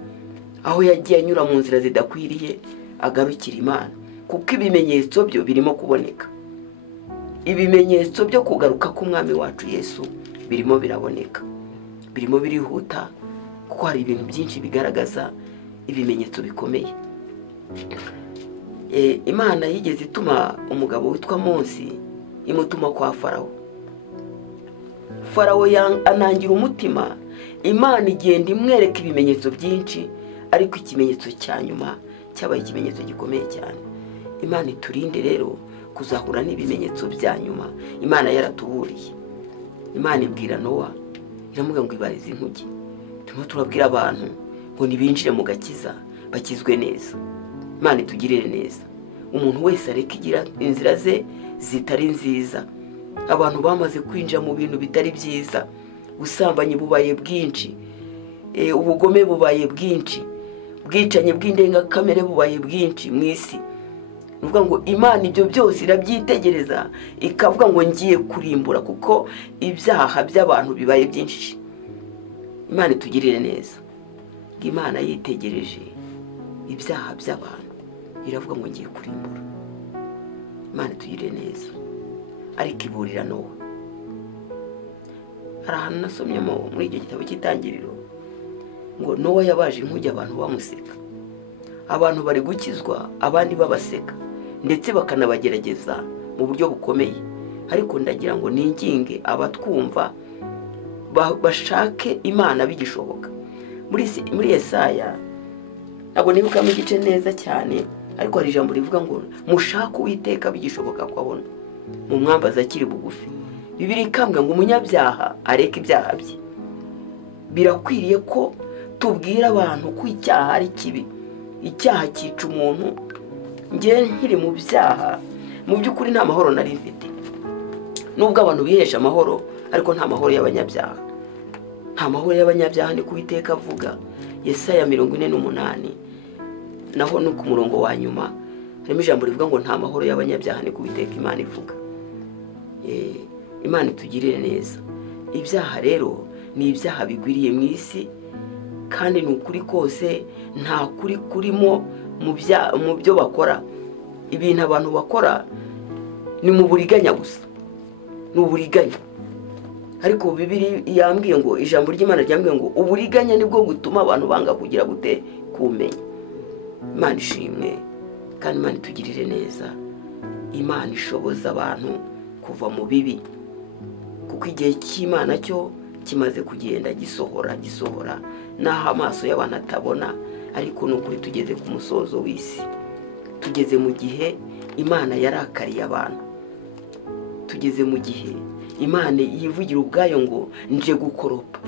aho yagiye anyura mu nzira zidakwiriye, agarukira Imana, kuko ibimenyetso byo birimo kuboneka. Ibimenyetso byo kugaruka k'umwami wacu Yesu birimo biraboneka, birimo birihuta, kuko hari ibintu byinshi bigaragaza ibimenyetso bikomeye. Imana yigeze ituma umugabo witwa Mose, imutuma kwa Farawo. Farawo anangira umutima, Imana igenda imwereka ibimenyetso byinshi, ariko ikimenyetso cya nyuma cyabaye ikimenyetso gikomeye cyane. Imana iturinde rero kuzahura n'ibimenyetso bya nyuma. Imana yaratuburiye. Imana ibwira Nowa, iramubwira ngo ibarize inkuge. Turimo turabwira abantu ngo nibinjire mu gakiza bakizwe neza. Imana itugirire neza. Umuntu wese areka igira inzira ze zitari nziza. Abantu bamaze kwinjira mu bintu bitari byiza. Ubusambanyi bubaye bwinshi, ubugome bubaye bwinshi, bwicanye bw'indengakamere bubaye bwinshi mu isi. Nuvuga ngo Imana ibyo byose irabyitegereza ikavuga ngo ngiye kurimbura kuko ibyaha by'abantu bibaye byinshi. Imana itugirire neza. Imana yitegereje ibyaha by'abantu iravuga ngo ngiye kurimbura. Imana itugirire neza. Ariko iburira Nowa. Hari ahantu nasomyemo muri icyo gitabo cy'Itangiriro ngo Nowa yabaje inkuge abantu bamuseka. Abantu bari gukizwa, abandi babaseka ndetse bakanabagerageza mu buryo bukomeye. Ariko ndagira ngo ninginge abatwumva bashake Imana bigishoboka. Muri Yesaya ntabwo nibuka mu gice neza cyane, ariko hari ijambo rivuga ngo mushake Uwiteka bigishoboka ko abona, mu mwambaza akiri bugufi. Bibiliya ikambwira ngo umunyabyaha areke ibyaha bye. Birakwiriye ko tubwira abantu ko icyaha ari kibi, icyaha cyica umuntu. Ngiye nkiri mu byaha, mu by'ukuri nta mahoro nari mfite. Nubwo abantu bihesha amahoro, ariko nta mahoro y'abanyabyaha. Nta mahoro y'abanyabyaha ni Uwiteka avuga. Yesaya 48 naho no ku murongo wa nyuma harimo ijambo rivuga ngo nta mahoro y'abanyabyaha ni Uwiteka Imana ivuga. Imana itugirire neza. Ibyaha rero ni ibyaha bigwiriye mu isi, kandi ni ukuri kose nta kuri kurimo mu byo bakora. Ibintu abantu bakora ni mu buriganya gusa, ni uburiganya. Ariko Bibiliya yambwiye ngo, ijambo ry'Imana ryambwiye ngo uburiganya nibwo gutuma abantu banga kugira gute kumenya. Imana ishimwe kandi Imana itugirire neza. Imana ishoboza abantu kuva mu bibi, kuko igihe cy'Imana cyo kimaze kugenda gisohora naho amaso y'abantu atabona. Ariko ni ukuri tugeze ku musozo w'isi, tugeze mu gihe Imana yarakariye abantu, tugeze mu gihe Imana yivugira ubwayo ngo nje gukoropa.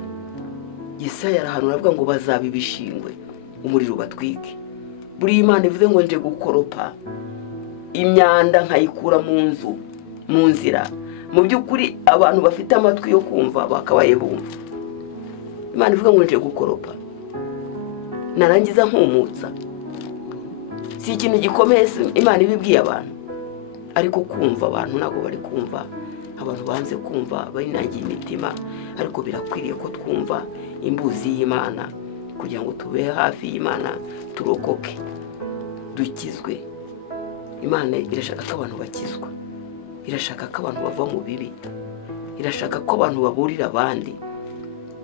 Yesaya arahanura avuga ngo bazaba ibishingwe umuriro batwike. Buri Imana ivuze ngo nje gukoropa imyanda nkayikura mu nzira, mu by'ukuri abantu bafite amatwi yo kumva bakabaye bumva. Imana ivuga ngo nje gukoropa, narangiza nkumutsa. Si ikintu gikomeye Imana ibibwiye abantu, ariko kumva abantu ntabwo bari kumva. Abantu banze kumva, barinangiye imitima. Ariko birakwiriye ko twumva imbuzi y'Imana kugira ngo tube hafi y'Imana, turokoke, dukizwe. Imana irashaka ko abantu bakizwa, irashaka ko abantu bava mu bibi, irashaka ko abantu baburira abandi,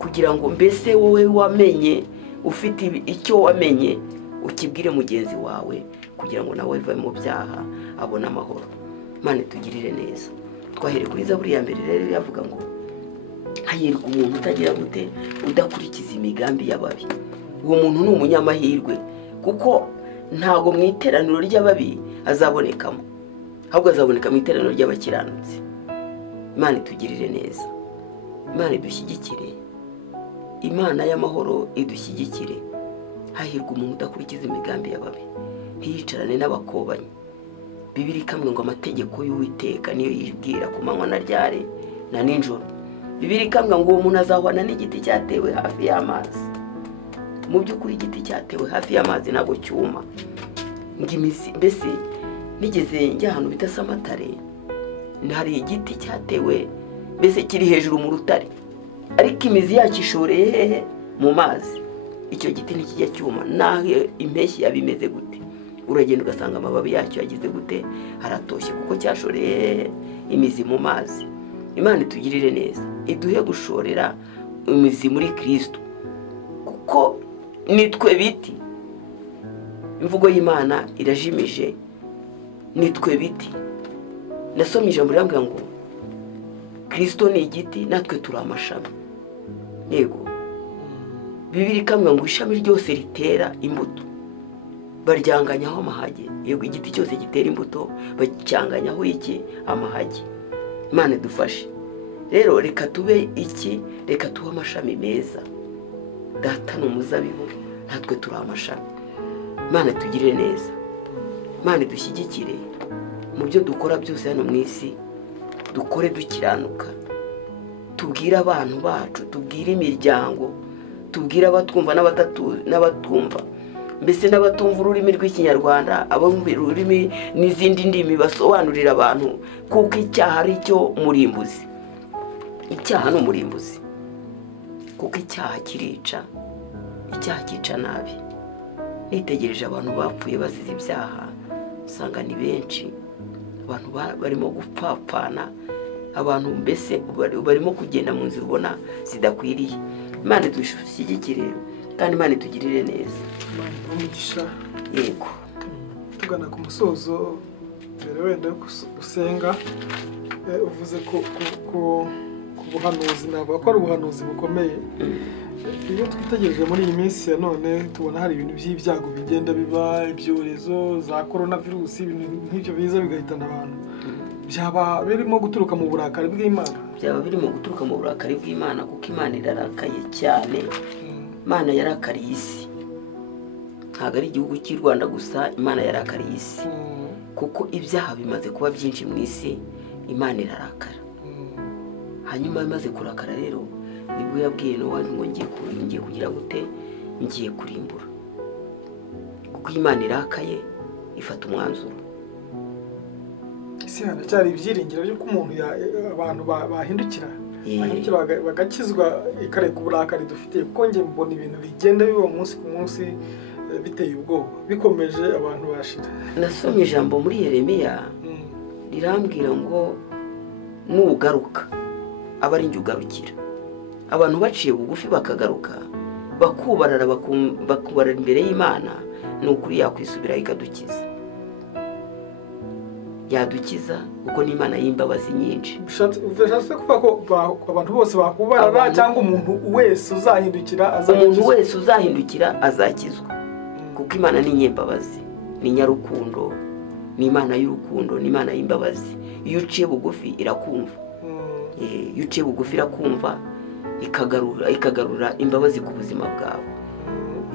kugira ngo mbese wowe wamenye, ufite icyo wamenye, ukibwire mugenzi wawe, kugira ngo nawe ave mu byaha abone amahoro. Imana itugirire neza. Twahereye kuri Zaburi ya mbere rero yavuga ngo hahirwa umuntu utagira gute, udakurikiza imigambi y'ababi. Uwo muntu ni umunyamahirwe, kuko ntago mu iteraniro ry'ababi azabonekamo, ahubwo azaboneka mu iteraniro ry'abakiranutsi. Imana itugirire neza, Imana idushyigikire, Imana y'amahoro idushyigikire. Hahirwa umuntu udakurikiza imigambi y'ababi, ntiyicarane n'abakobanyi. Bibiliya ikamwe ngo amategeko y'Uwiteka niyo yibwira ku manywa na ryari na nijoro. Bibiliya ikamwe ngo uwo muntu azahwana n'igiti cyatewe hafi y'amazi. Mu by'ukuri igiti cyatewe hafi y'amazi ntabwo cyuma. Mbese nigeze njya ahantu bita Samatare, hari igiti cyatewe mbese kiri hejuru mu rutare, ariko imizi yacyo ishoreye hehe? Mu mazi. Icyo giti ntikijya cyuma, naho impeshyi yabimeze gute, uragenda ugasanga amababi yacyo yagize gute, aratoshye, kuko cyashoreye imizi mu mazi. Imana itugirire neza, iduhe gushorera imizi muri Kristo, kuko nitwe biti. Imvugo y'Imana irajimije, nitwe biti. Nasomye ijambo rivuga ngo Kristo ni igiti, natwe turi amashami. Yego, Bibiliya ikamwe ngo ishami ryose ritera imbuto baryanganyaho amahage. Yego, igiti cyose gitera imbuto bacyanganyaho iki? Amahage. Imana idufashe rero, reka tube iki? Reka tube amashami meza. Data ni umuzabibu, natwe turi amashami. Imana tugirire neza, Imana idushyigikire mu byo dukora byose hano mu isi. Dukore dukiranuka, tubwire abantu bacu, tubwire imiryango, tubwire abatwumva n'abatumva, mbese n'abatumva ururimi rw'Ikinyarwanda, abumva ururimi n'izindi ndimi, basobanurira abantu, kuko icyaha ari cyo murimbuzi. Icyaha ni umurimbuzi, kuko icyaha kirica, icyaha cyica nabi. Nitegereje abantu bapfuye bazize ibyaha, usanga ni benshi. Abantu barimo gupfapfana, abantu mbese barimo kugenda mu nzira ubona zidakwiriye. Imana idushyigikire kandi Imana itugirire neza. Umugisha. Yego, tugana ku musozo, mbere wenda gusenga, uvuze ku buhanuzi, navuga ko ari ubuhanuzi bukomeye. Iyo twitegereje muri iyi minsi ya none, tubona hari ibintu by'ibyago bigenda biba, ibyorezo za coronavirus, ibintu nk'ibyo biza bigahitana abantu. Byaba birimo guturuka mu burakari bw'Imana? Byaba birimo guturuka mu burakari bw'Imana, kuko Imana irarakaye cyane. Imana yarakariye isi, ntabwo ari igihugu cy'u Rwanda gusa. Imana yarakariye isi, kuko ibyaha bimaze kuba byinshi mu isi. Imana irarakara. Hanyuma imaze kurakara rero, nibwo yabwiye Nowa ngo ngiye kugira gute, ngiye kurimbura. Kuko Imana irakaye, ifata umwanzuro. Ese haracyari ibyiringiro by'uko umuntu abantu bahindukira? bahindukira bagakizwa ikareka uburakari dufite kuko nge mbona ibintu bigenda biba umunsi ku munsi biteye ubwoba bikomeje abantu bashira. Nasomye ijambo muri Yeremiya rirambwira ngo nugaruka aba ari njye ugarukira. Abantu baciye bugufi bakagaruka bakubarara imbere y'Imana, ni ukuri yakwisubiraho ikadukiza, yadukiza kuko ni Imana y'imbabazi nyinshi. Bishatse kuvuga ko abantu bose bakubarara cyangwa umuntu wese uzahindukira azakizwa kuko Imana ni nyembabazi, ni nyarukundo, ni Imana y'urukundo, ni Imana y'imbabazi. Iyo uciye bugufi irakumva, iyo uciye bugufi irakumva ikagarura imbabazi ku buzima bwawe.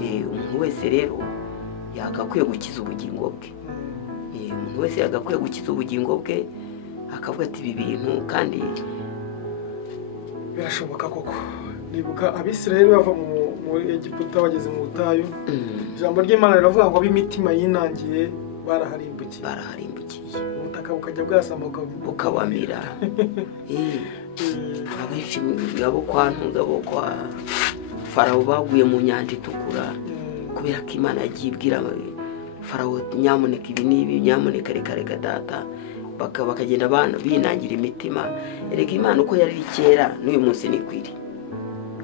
Umuntu wese rero yagakwiye gukiza ubugingo bwe, umuntu wese yagakwiye gukiza ubugingo bwe akavuga ati ibi bintu kandi birashoboka koko. Nibuka Abisirayeli bava mu Egiputa bageze mu butayu, ijambo ry'Imana riravuga ngo ab'imitima yinangiye baraharimbukiye, ubutaka bukajya bwasama bukabamira. Abenshi abo kwa Ntunga, abo kwa Farawo baguye mu nyanja itukura kubera ko Imana yagiye ibwira Farawo nyamuneka ibi n'ibi, nyamuneka reka data, bakagenda binangira imitima. Erega Imana uko yari kera n'uyu munsi ni kwiri,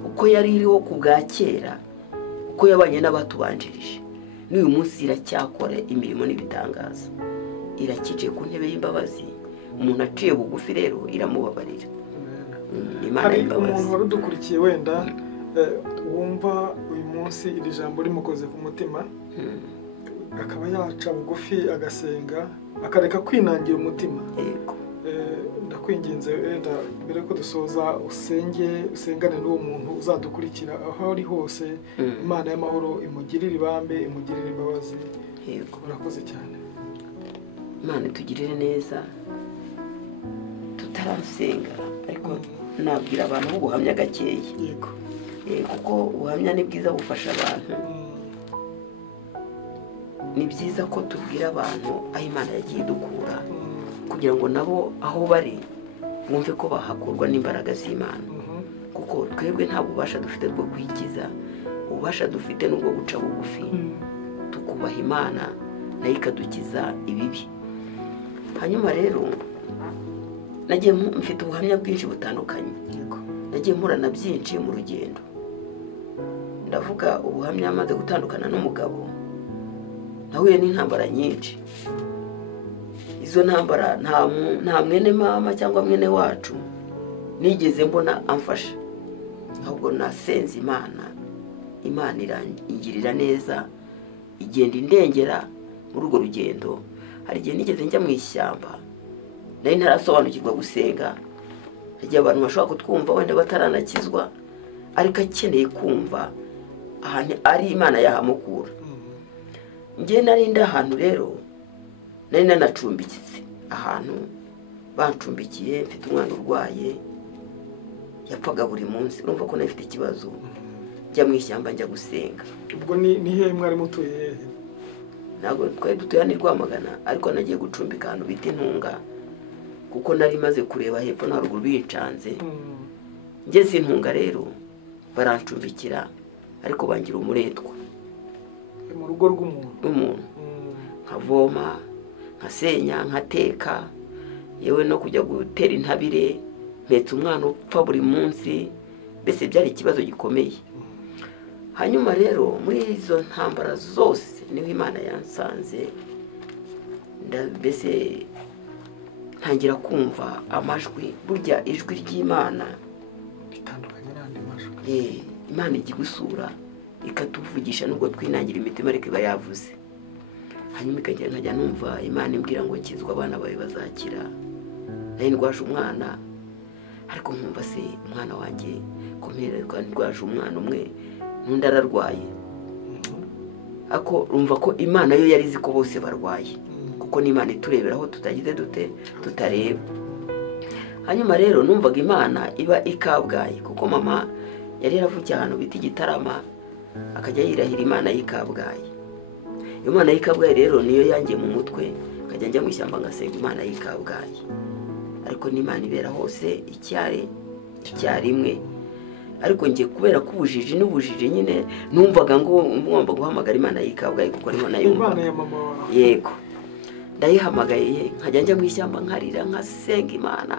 uko yari iriho ku bwa kera, uko yabanye n'abatubanjirije, n'uyu munsi iracyakora imirimo n'ibitangaza, irakicaye ku ntebe y'imbabazi. Umuntu aciye bugufi rero iramubabarira. Imana y'imbabazi. Umuntu warudukurikiye wenda wumva uyu munsi iri jambo rimukoze ku mutima, akaba yaca bugufi agasenga akareka kwinangira umutima. Ndakwinginze wenda mbere ko dusoza usengane n'uwo muntu uzadukurikira aho ari hose. Imana y'amahoro imugirire ibambe, imugirire imbabazi. Urakoze cyane. Imana itugirire neza. Tutarasenga ariko nabwira abantu ubuhamya gakeya, kuko ubuhamya ni bwiza, bufasha abantu. Ni byiza ko tubwira abantu aho Imana yagiye dukura kugira ngo nabo aho bari bumve ko bahakurwa n'imbaraga z'Imana, kuko twebwe nta bubasha dufite bwo kwikiza. Ububasha dufite n'ubwo guca bugufi tukubaha Imana nayo ikadukiza ibibi. Hanyuma rero nagiye mfite ubuhamya bwinshi butandukanye, nagiye mpurana byinshi mu rugendo. Ndavuga ubuhamya amaze gutandukana n'umugabo, nahuye n'intambara nyinshi. Izo ntambara nta mwene mama cyangwa mwene wacu nigeze mbona amfasha, ahubwo nasenze Imana irangirira neza, igenda indengera muri urwo rugendo. Hari igihe nigeze njya mu ishyamba, nari ntarasobanukirwa gusenga. Igihe abantu bashobora kutwumva wenda bataranakizwa, ariko akeneye kumva ahantu ari Imana yahamukura. Ngiye narindi ahantu rero, nari nanacumbikitse ahantu bancumbikiye, mfite umwana urwaye yapfaga buri munsi. Urumva ko nafite ikibazo, njya mu ishyamba njya gusenga. Ubwo ni hehe mwari mutuye hehe? Ntabwo twari dutuye hano i Rwamagana, ariko nagiye gucumbika ahantu bita Intunga, kuko nari maze kureba hepfo na ruguru bicanze. Ngeze Intunga rero barancumbikira, ariko bangira umuretwa mu rugo rw'umuntu. Nkavoma, nkasenya, nkateka, yewe no kujya gutera intabire, mpetse umwana upfa buri munsi. Mbese byari ikibazo gikomeye. Hanyuma rero muri izo ntambara zose niho Imana yansanze. Mbese ntangira kumva amajwi. Burya ijwi ry'Imana bitandukanye n'andi majwi. Imana igusura ikatuvugisha nubwo twinangira imitima, ariko iba yavuze. Hanyuma nkajya numva Imana imbwira ngo kizwa abana bawe bazakira. Nari ndwaje umwana, ariko nkumva se umwana wanjye komererwa, ndwaje umwana umwe n'undi ararwaye. Ako rumva ko Imana yo yari izi ko bose barwaye, kuko ni Imana iturebera aho tutagize dute tutareba. Hanyuma rero numvaga Imana iba ikabwaye, kuko mama yari yaravukiye ahantu bita Igitarama, akajya yirahira Imana y'ikabwaye. Imana y'ikabwaye rero niyo yangiye mu mutwe, akajya njya mu ishyamba ngasenga Imana y'ikabwaye. Ariko ni Imana ibera hose icyare icyarimwe ariko ngiye kubera ko ubujiji n'ubujiji nyine numvaga ngo ngomba guhamagara Imana y'Ikabwayi kuko ariho nayo Imana ya mama wawe. Yego ndayihamagaye nkajya njya mu ishyamba nkarira nkasenga Imana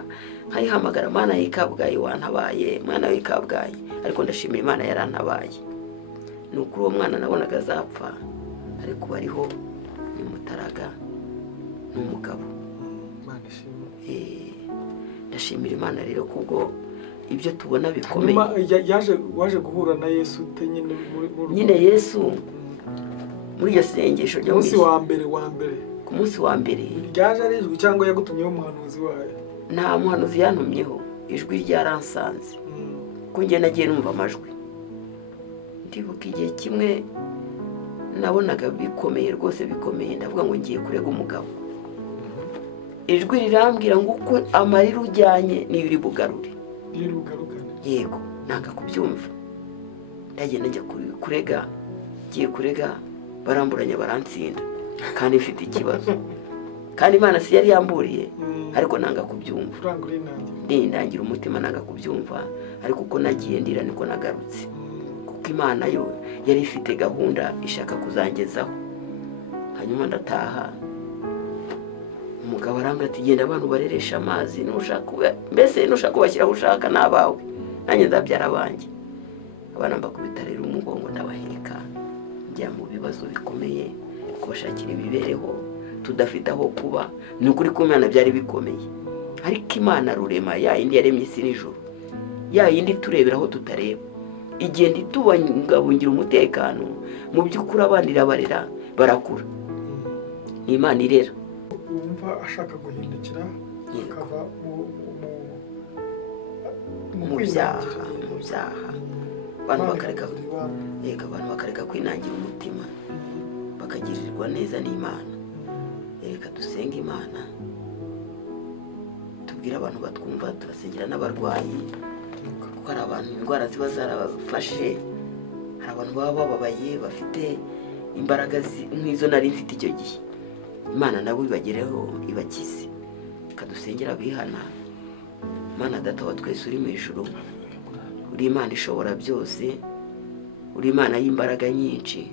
nkayihamagara Imana y'Ikabwayi wantabaye mwana w'Ikabwayi ariko ndashimira Imana yarantabaye nuko uwo mwana nabonaga azapfa ariko bariho ni Mutaraga n'umugabo. Ndashimira Imana rero kubwo ibyo tubona bikomeye. Waje guhura na Yesu nyine Yesu muri iyo sengesho ryo munsi wa mbere ku munsi wa mbere ryaje ari ijwi cyangwa yagutumyeho umuhanuzi wayo? Nta muhanuzi yantumyeho, ijwi ryaransanze ko njye nagiye numva amajwi. Ndibuka igihe kimwe nabonaga bikomeye rwose bikomeye ndavuga ngo ngiye kurega umugabo. Ijwi rirambwira ngo uko amarira ujyanye niyo uri bugarure. Yego nanga kubyumva ndagenda njya kurega, ngiye kurega baramburanya barantsinda kandi mfite ikibazo kandi Imana si yari yamburiye ariko nanga kubyumva. Ndangira umutima nanga kubyumva ariko uko nagiye ndira niko nagarutse kuko Imana yo yari ifite gahunda ishaka kuzangezaho. Hanyuma ndataha umugabo arambwira ati genda abantu bareresha amazi nushaka mbese nushaka kubashyiraho ushaka nabawe nanjye ndabyara abanjye. Abana mbakubita rero umugongo ndabaheka njya mu bibazo bikomeye kubashakira ibibereho tudafite aho kuba. Ni ukuri ko Imana byari bikomeye ariko Imana rurema ya yindi yaremye isi n'ijuru, ya yindi tureberaho tutareba, igenda itubungabungira umutekano mu by'ukuri abandi irabarera barakura. Ni Imana irera. Wumva ashaka guhindukira akava mu byaha abantu bakareka kwinangira umutima bakagirirwa neza n'Imana. Reka dusenge Imana tubwire abantu batwumva, turasengera n'abarwayi kuko hari abantu indwara ziba zarabafashe, hari abantu baba bababaye bafite imbaraga nk'izo nari mfite icyo gihe. Imana nabo ibagereho ibakize. Kadusengera bihana. Mana data wa twese uri mu ijuru, uri Imana ishobora byose, uri Imana y'imbaraga nyinshi,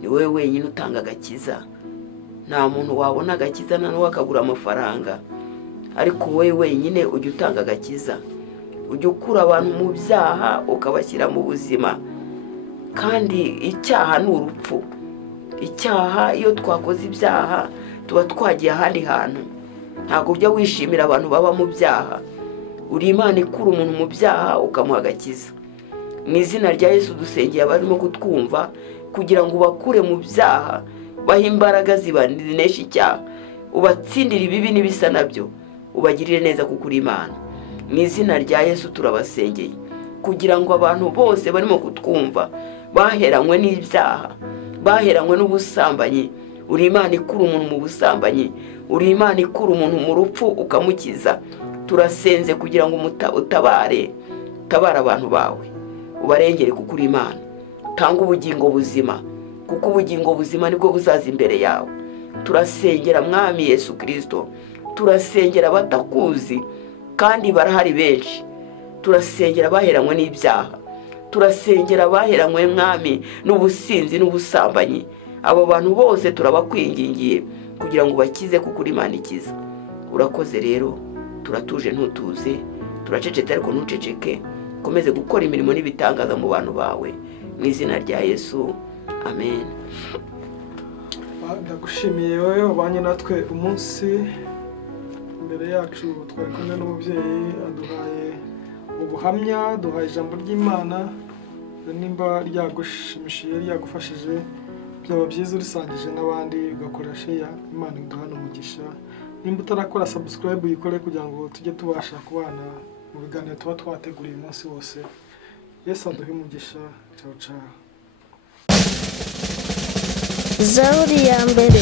ni wowe wenyine utanga agakiza. Nta muntu wabona agakiza nta n'uwo akagura amafaranga ariko wowe wenyine ujya utanga agakiza, ujya ukura abantu mu byaha ukabashyira mu buzima. Kandi icyaha ni urupfu. Icyaha iyo twakoze ibyaha tuba twagiye ahandi hantu, ntabwo ujya wishimira abantu baba mu byaha. Uri Imana ikura umuntu mu byaha ukamuha agakiza. Mu izina rya Yesu dusengeye abarimo kutwumva kugira ngo ubakure mu byaha, bahe imbaraga zibanesha icyaha, ubatsindire ibibi n'ibisa nabyo, ubagirire neza kuko uri Imana. Mu izina rya Yesu turabasengeye kugira ngo abantu bose barimo kutwumva baheranywe n'ibyaha, baheranywe n'ubusambanyi, uri Imana ikura umuntu mu busambanyi, uri Imana ikura umuntu mu rupfu ukamukiza. Turasenze kugira ngo utabare abantu bawe, ubarengere kuko uri Imana. Tanga ubugingo buzima kuko ubugingo buzima nibwo buzaza imbere yawe. Turasengera Mwami Yesu Kristo, turasengera batakuzi kandi barahari benshi. Turasengera baheranywe n'ibyaha, turasengera baheranywe Mwami n'ubusinzi n'ubusambanyi. Abo bantu bose turabakwingingiye kugira ngo bakize kuko uri Imana ikiza. Urakoze rero, turatuje ntutuze, turacecetse ariko ntuceceke. Komeze gukora imirimo n'ibitangaza mu bantu bawe mu izina rya Yesu, amen. Ndagushimiye wowe wabanye natwe umunsi. Imbere yacu twari kumwe n'umubyeyi aduhaye ubuhamya, duhaye ijambo ry'Imana. Nimba ryagushimishije ryagufashije, byaba byiza urisangije n'abandi ugakora share. Imana iduhane umugisha. Nimba utarakora subscribe uyikore kugira ngo tujye tubasha kubana mu biganiro tuba twateguriye umunsi wose. Yesu aduhe umugisha. Ciao ciao. Zaburi ya mbere.